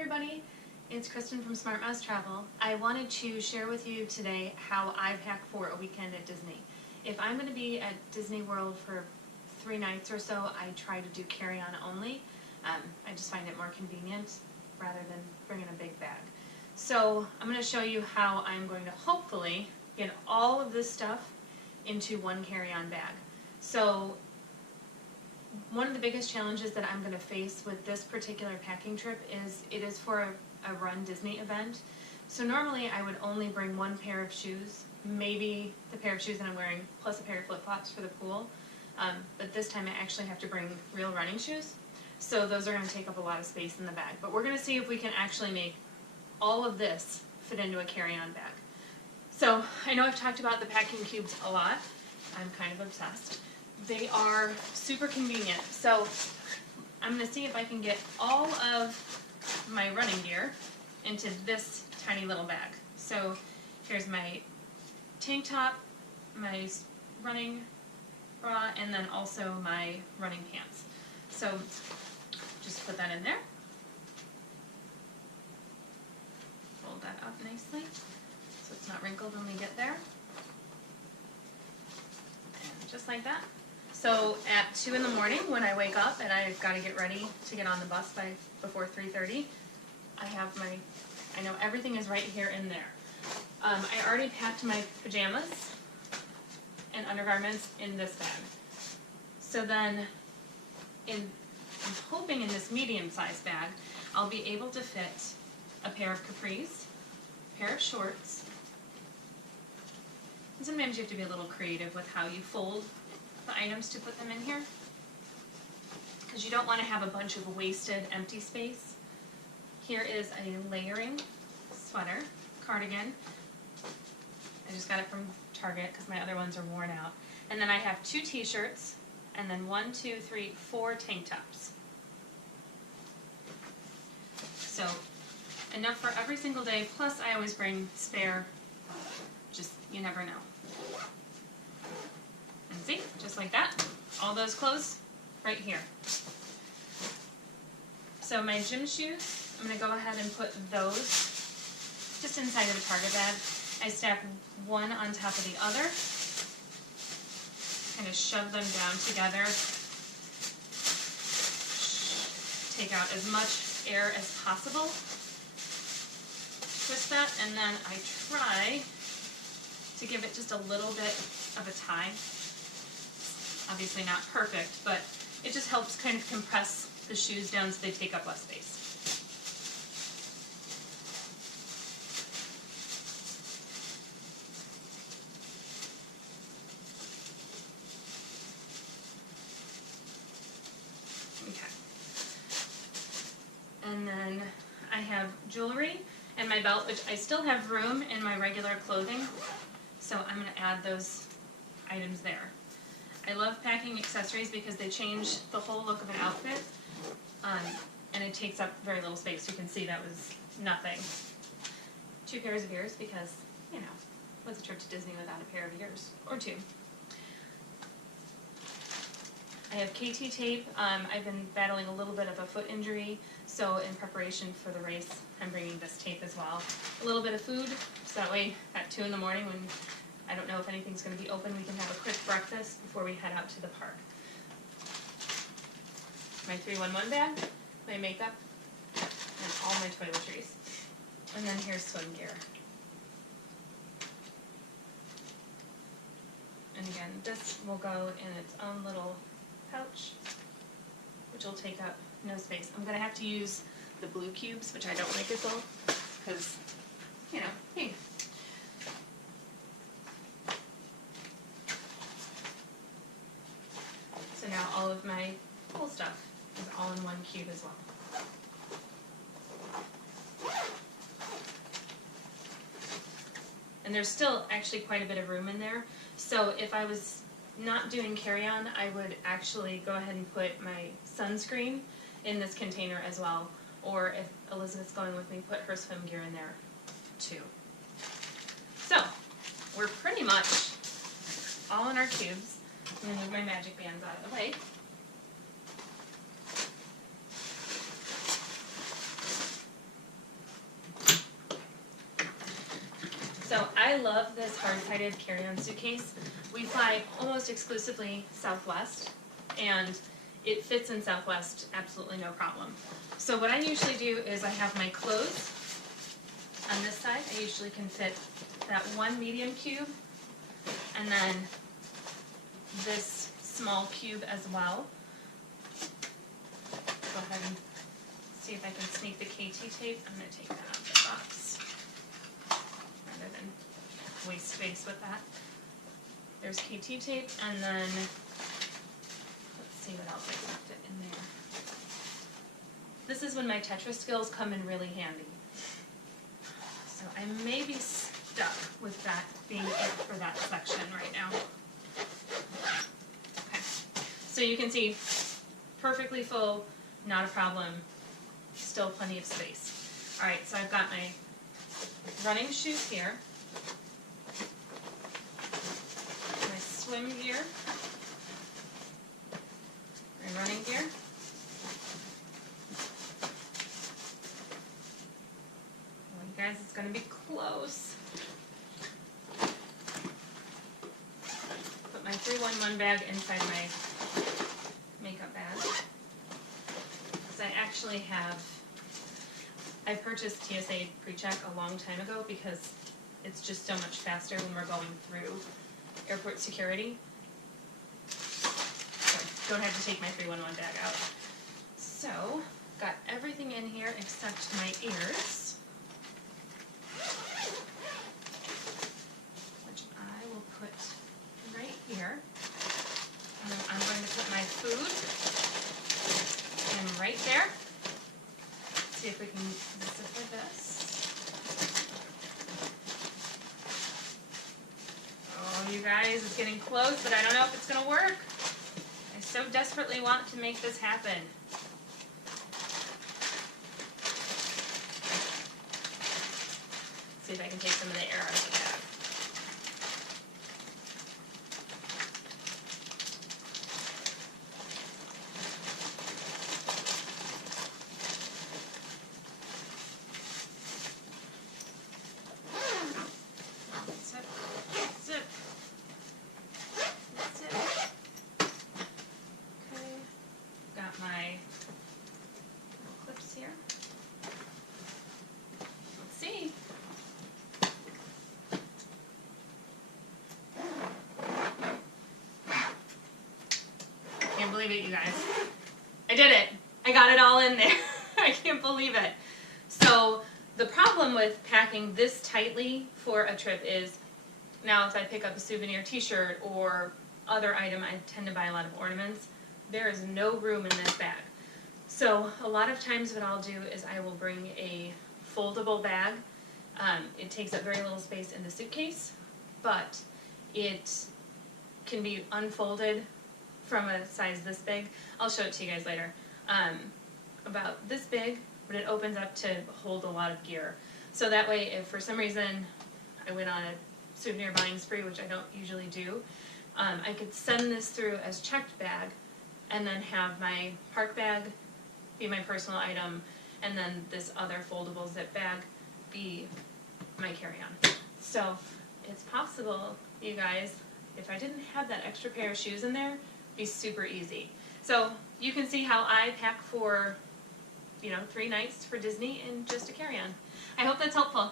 everybody, it's Kristen from Smart Mouse Travel. I wanted to share with you today how I pack for a weekend at Disney. If I'm going to be at Disney World for 3 nights or so, I try to do carry-on only. I just find it more convenient rather than bringing a big bag. So I'm going to show you how I'm going to hopefully get all of this stuff into one carry-on bag. So one of the biggest challenges that I'm going to face with this particular packing trip is it is for a Run Disney event. So normally I would only bring one pair of shoes, maybe the pair of shoes that I'm wearing plus a pair of flip-flops for the pool. But this time I actually have to bring real running shoes. So those are going to take up a lot of space in the bag. But we're going to see if we can actually make all of this fit into a carry-on bag. So I know I've talked about the packing cubes a lot. I'm kind of obsessed. They are super convenient. So I'm going to see if I can get all of my running gear into this tiny little bag. So here's my tank top, my running bra, and then also my running pants. So just put that in there. Fold that up nicely so it's not wrinkled when we get there. And just like that. So at 2 in the morning when I wake up and I've got to get ready to get on the bus before 3:30, I know everything is right here in there. I already packed my pajamas and undergarments in this bag. So then I'm hoping in this medium-sized bag I'll be able to fit a pair of capris, a pair of shorts, and sometimes you have to be a little creative with how you fold the items to put them in here, because you don't want to have a bunch of wasted empty space. Here is a layering sweater, cardigan. I just got it from Target because my other ones are worn out. And then I have 2 t-shirts, and then 1, 2, 3, 4 tank tops. So enough for every single day, plus I always bring spare, just you never know. And see, just like that, all those clothes right here. So my gym shoes, I'm going to go ahead and put those just inside of the Target bag. I stack one on top of the other, kind of shove them down together, take out as much air as possible, twist that, and then I try to give it just a little bit of a tie. Obviously not perfect, but it just helps kind of compress the shoes down so they take up less space. Okay. And then I have jewelry and my belt, which I still have room in my regular clothing, so I'm going to add those items there. I love packing accessories because they change the whole look of an outfit, and it takes up very little space. You can see that was nothing. 2 pairs of ears because, you know, what's a trip to Disney without a pair of ears? Or 2. I have KT tape. I've been battling a little bit of a foot injury, so in preparation for the race, I'm bringing this tape as well. A little bit of food, so that way at 2 in the morning when I don't know if anything's going to be open, we can have a quick breakfast before we head out to the park. My 311 bag, my makeup, and all my toiletries. And then here's swim gear. And again, this will go in its own little pouch, which will take up no space. I'm going to have to use the blue cubes, which I don't like as well, because, you know, hey. So now all of my pool stuff is all in one cube as well. And there's still actually quite a bit of room in there. So if I was not doing carry-on, I would actually go ahead and put my sunscreen in this container as well. Or if Elizabeth's going with me, put her swim gear in there too. So we're pretty much all in our cubes. I'm going to move my magic bands out of the way. I love this hard-sided carry-on suitcase. We fly almost exclusively Southwest, and it fits in Southwest absolutely no problem. So what I usually do is I have my clothes on this side. I usually can fit that one medium cube, and then this small cube as well. Go ahead and see if I can sneak the KT tape. I'm going to take that out of the box rather than waste space with that. There's KT tape, and then let's see what else I left it in there. This is when my Tetris skills come in really handy. So I may be stuck with that being it for that section right now. Okay, so you can see perfectly full, not a problem, still plenty of space. All right, so I've got my running shoes here, my swim gear, my running gear, well, you guys, it's going to be close. Put my 311 bag inside my makeup bag. Because I actually I purchased TSA PreCheck a long time ago because it's just so much faster when we're going through airport security. So don't have to take my 311 bag out. So, got everything in here except my ears, which I will put right here. And then I'm going to put my food in right there. See if we can zipper this. Oh, you guys, it's getting close, but I don't know if it's going to work. I so desperately want to make this happen. See if I can take some of the air out of the bag. Believe it, you guys. I did it. I got it all in there. I can't believe it. So the problem with packing this tightly for a trip is, now if I pick up a souvenir t-shirt or other item, I tend to buy a lot of ornaments, there is no room in this bag. So a lot of times what I'll do is I will bring a foldable bag. It takes up very little space in the suitcase, but it can be unfolded from a size this big. I'll show it to you guys later. About this big, but it opens up to hold a lot of gear. So that way, if for some reason I went on a souvenir buying spree, which I don't usually do, I could send this through as checked bag and then have my park bag be my personal item, and then this other foldable zip bag be my carry-on. So it's possible, you guys, if I didn't have that extra pair of shoes in there, be super easy. So you can see how I pack for, 3 nights for Disney in just a carry-on. I hope that's helpful.